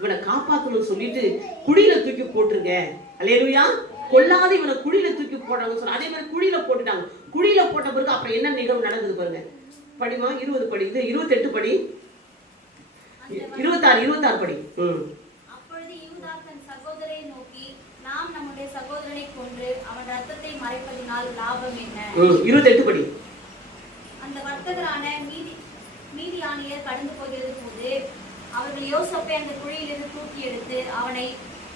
இவனை காப்பாத்தணும்னு சொல்லிட்டு குழியில தூக்கி போட்டுருங்க. அல்லேலூயா. கொல்லாத இவனை குழியில தூக்கி போடுறாங்க சொல்ல. அதே மாதிரி குழியில போட்டுட்டாங்க. குழியில போட்ட பிறகு அப்புறம் என்ன நிகழ்வு நடந்தது பாருங்க. படிமா 20 படி, இது 28 படி, 26 படி. அப்பொழுது யூதா தன் சகோதரரை நோக்கி, நாம் நம்முடைய சகோதரனை கொன்று அவன் ரத்தத்தை மறைப்பதினால் லாபம் என்ன? 28 படி. அந்த வர்த்தகரான மீதியானியர் கடந்து போகிறது போது அவர்கள் யோசேப்பை அந்த குழியிலிருந்து தூக்கி எடுத்து அவனை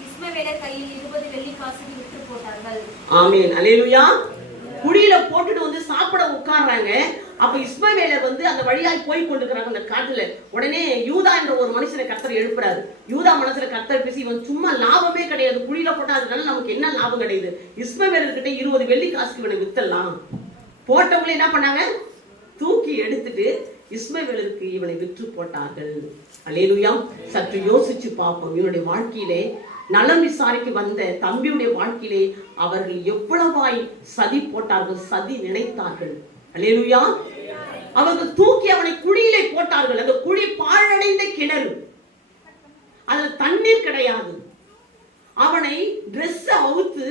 இஸ்மவேலர் கையில் 20 வெள்ளிக்காசுக்கு விற்று போட்டார்கள். ஆமென். அல்லேலூயா. குழியில போட்டுட்டு வந்து சாப்பிட உட்கார்றாங்க. அப்ப இஸ்மவேலர் வந்து அந்த வழியாய் போய் கொண்டிருக்கிறாங்க அந்த காட்டுல. உடனே யூதா என்ற ஒரு மனுஷனை கர்த்தர் எழுப்புறாரு. யூதா மனசுல கர்த்தர் பேசி, இவன் சும்மா லாபமே கிடையாது, குழியில போட்டா அதனால நமக்கு என்ன லாபம் கிடையாது, இஸ்மவேலர் கிட்ட 20 வெள்ளி காசுக்கு இவனை வித்தலாம். போட்டவங்களே என்ன பண்ணாங்க, தூக்கி எடுத்துட்டு இஸ்மவேலருக்கு இவனை விற்று போட்டார்கள். அல்லேலூயா. சற்று யோசிச்சு பார்ப்போம். இவனுடைய வாழ்க்கையிலே நலம் விசாரிக்க வந்த தம்பியுடைய வாழ்க்கையிலே அவர்கள் எவ்வளவாய் சதி போட்டார்கள், சதி நினைத்தார்கள். அல்லேலூயா. அவர்கள் தூக்கி அவனை குழியிலே போட்டார்கள். அந்த குழி பாழடைந்த கிணறு, அதுல தண்ணீர் கிடையாது. அவனை ட்ரெஸ் அவுத்து,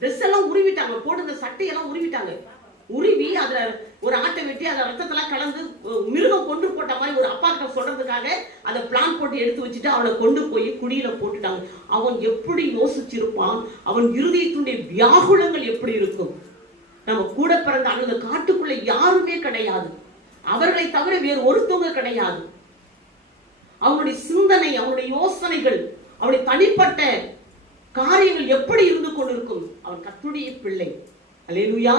ட்ரெஸ் எல்லாம் உருவிட்டாங்க, போட்டு சட்டையெல்லாம் உருவிட்டாங்க. உருவி அதுல ஒரு ஆட்டை வெட்டி அதை ரத்தத்தெல்லாம் கலந்து மிருகம் கொண்டு போட்ட மாதிரி ஒரு அப்பா கிட்ட சொல்றதுக்காக அதை பிளான் போட்டு எடுத்து வச்சுட்டு அவனை கொண்டு போய் குழியில போட்டுட்டாங்க. அவன் எப்படி யோசிச்சிருப்பான், அவன் இருதயத்துடைய வியாகுலங்கள் எப்படி இருக்கும். நம்ம கூட பிறந்த அந்த காட்டுக்குள்ள யாருமே கிடையாது, அவர்களை தவிர வேறு ஒருத்தவங்க கிடையாது. அவனுடைய சிந்தனை, அவனுடைய யோசனைகள், அவனுடைய தனிப்பட்ட காரியங்கள் எப்படி இருந்து கொண்டிருக்கும். அவன் கர்த்தருடைய பிள்ளை. அல்லேலூயா.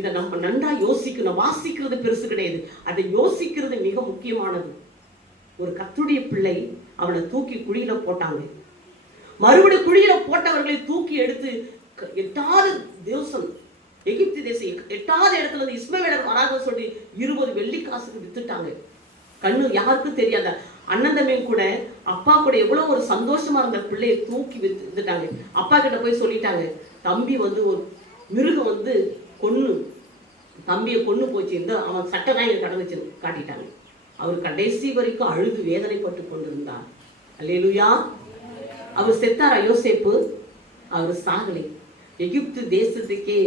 இதை நம்ம நன்றா யோசிக்கணும். வாசிக்கிறது பெருசு கிடையாது, அதை யோசிக்கிறது மிக முக்கியமானது. ஒரு கர்த்தருடைய பிள்ளை, அவனை தூக்கி குழியில போட்டாங்க. மறுபடியும் குழியில போட்டவர்களை தூக்கி எடுத்து 8வது தேசம், எகிப்து தேசம் 8வது இடத்துல இருந்து இஸ்மவேலர் வராக சொல்லி 20 வெள்ளி காசுக்கு வித்துட்டாங்க. கண்ணு யாருக்கும் தெரியாத அண்ணன் தம்பியும் கூட அப்பா கூட எவ்வளவு ஒரு சந்தோஷமா இருந்த பிள்ளையை தூக்கி வித்துட்டாங்க. அப்பா கிட்ட போய் சொல்லிட்டாங்க, தம்பி வந்து ஒரு மிருகம் வந்து கொன்னு தம்பியை கொன்னு போச்சு, இந்த அவன் சட்டை தான் இங்க கடந்துச்சு காட்டிட்டாங்க. அவர் கடைசி வரைக்கும் அழுது வேதனைப்பட்டு கொண்டிருந்தார். அல்லேலூயா. அவர் செத்தாரா யோசேப்பு? அவர் சாகலை. எகிப்து தேசத்துக்கே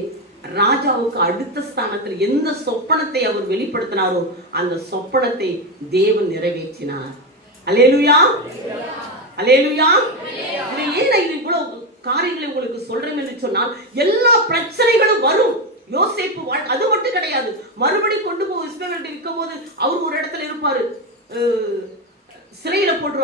ராஜாவுக்கு அடுத்த ஸ்தானத்தில் எந்த சொப்பனத்தை அவர் வெளிப்படுத்தினாரோ அந்த சொப்பனத்தை தேவன் நிறைவேற்றினார். அல்லேலூயா. அல்லேலூயா. ஏன் இது இவ்வளவு காரியங்களை உங்களுக்கு சொல்றேன் என்று சொன்னால், எல்லா பிரச்சனைகளும் வரும். யோசேப்பு அது மட்டும் கிடையாது, மறுபடி கொண்டு போய் இஸ்மவேல்கிட்ட விற்கும் போது அவர் ஒரு இடத்துல இருப்பாரு, சிறையில போட்டு